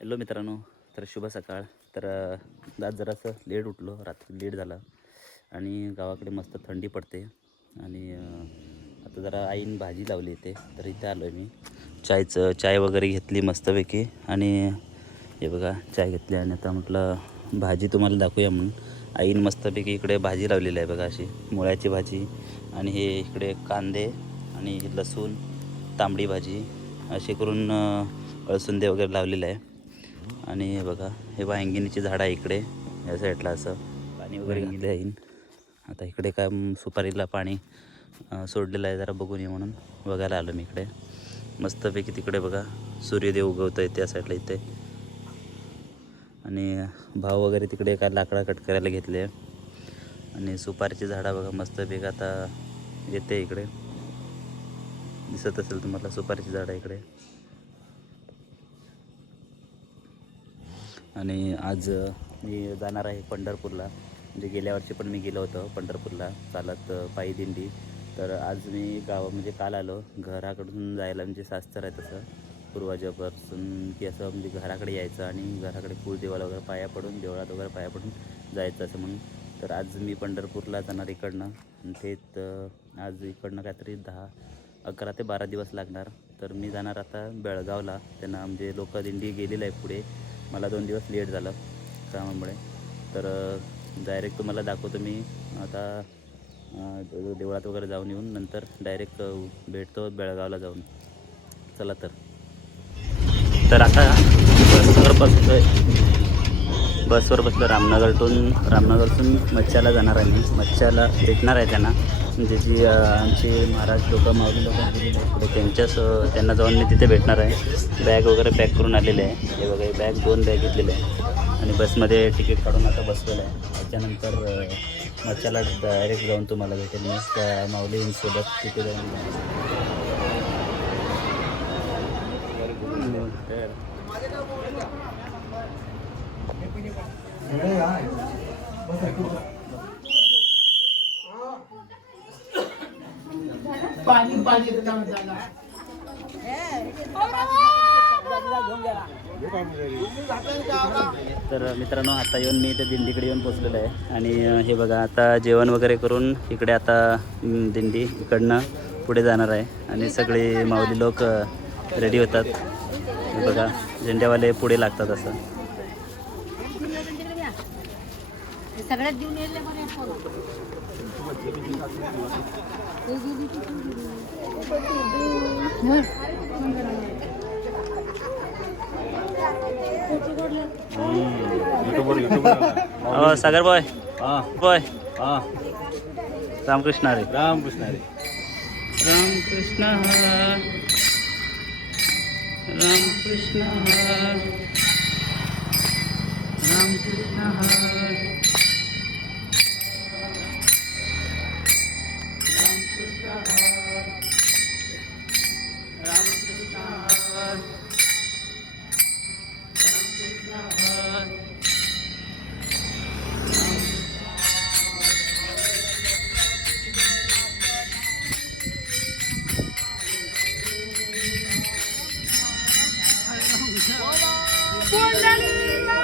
Hello मित्रांनो, तर शुभ सकाळ. तर आज जरासं लेट उठलो, रात्री लेट झाला आणि गावाकडे मस्त थंडी पडते आणि आता जरा आईन भाजी लावली इथे, तर इथे आलो आहे मी. चाय वगैरे घेतली मस्तपैकी आणि हे बघा चाय घेतली आणि आता म्हटलं भाजी तुम्हाला दाखवूया म्हणून आईन मस्तपैकी इकडे भाजी लावलेली आहे बघा, अशी मुळ्याची भाजी आणि हे इकडे कांदे आणि लसूण, तांबडी भाजी अशी करून अळसुंदे वगैरे लावलेलं आहे. आणि हे बघा हे वांगिणीची झाडं आहे इकडे या साईडला, असं पाणी वगैरे घातले आहे. आता इकडे काय सुपारीला पाणी सोडलेलं आहे, जरा बघून ये म्हणून बघायला आलो मी इकडे. मस्तपैकी तिकडे बघा सूर्यदेव उगवतो आहे त्या साईडला इथे, आणि भाव वगैरे तिकडे काय लाकडा कट करायला घेतले आणि सुपारीची झाडं बघा मस्तपैकी आता येते इकडे. दिसत असेल तुम्हाला सुपारीची झाडं इकडे. आणि आज मी जाणार आहे पंढरपूरला. म्हणजे गेल्या वर्षी पण मी गेलो होतो पंढरपूरला चालत पायी दिंडी. तर आज मी म्हणजे काल आलो घराकडून जायला, म्हणजे शास्त्र आहे तसं पूर्वजापासून की असं म्हणजे घराकडे यायचं आणि घराकडे कुलदेवाला वगैरे पाया पडून, देवळात वगैरे पाया पडून जायचं असं म्हणून. तर आज मी पंढरपूरला जाणार इकडनं, आणि तेच आज इकडनं काहीतरी 11 ते 12 दिवस लागणार. तर मी जाणार आता बेळगावला. त्यांना म्हणजे लोक दिंडी गेलेलं आहे पुढे, मला 2 दिवस लेट झालं कामामुळे. तर डायरेक्ट तुम्हाला दाखवतो मी आता देवळात वगैरे जाऊन येऊन नंतर डायरेक्ट भेटतो बेळगावला जाऊन. चला तर आता बसवर बसलो. रामनगरतून मच्छ्याला जाणार आहे मी. मच्छ्याला भेटणार आहे त्यांना, म्हणजे जी आमचे महाराज लोक, माऊली लोक पुढे त्यांना जाऊन मी तिथे भेटणार आहे. बॅग वगैरे पॅक करून आलेले आहे. हे बघा बॅग 2 बॅग घेतलेले आहे आणि बसमध्ये तिकीट काढून आता बसलेलं आहे. त्याच्यानंतर मच्छ्याला डायरेक्ट जाऊन तुम्हाला भेटेल मी त्या माऊलींसोबत तिथे जाऊन. तर मित्रांनो, आता येऊन मी इथे दिंडीकडे येऊन पोचलेलो आहे. आणि हे बघा आता जेवण वगैरे करून इकडे आता दिंडी इकडनं पुढे जाणार आहे आणि सगळे माऊली लोक रेडी होतात. हे बघा झेंड्यावाले पुढे लागतात असं. सगळ्यात देऊन येईल सागर बॉय रामकृष्ण हरी. रामकृष्ण हरी. रामकृष्ण रामकृष्ण रामकृष्ण पुंडलिका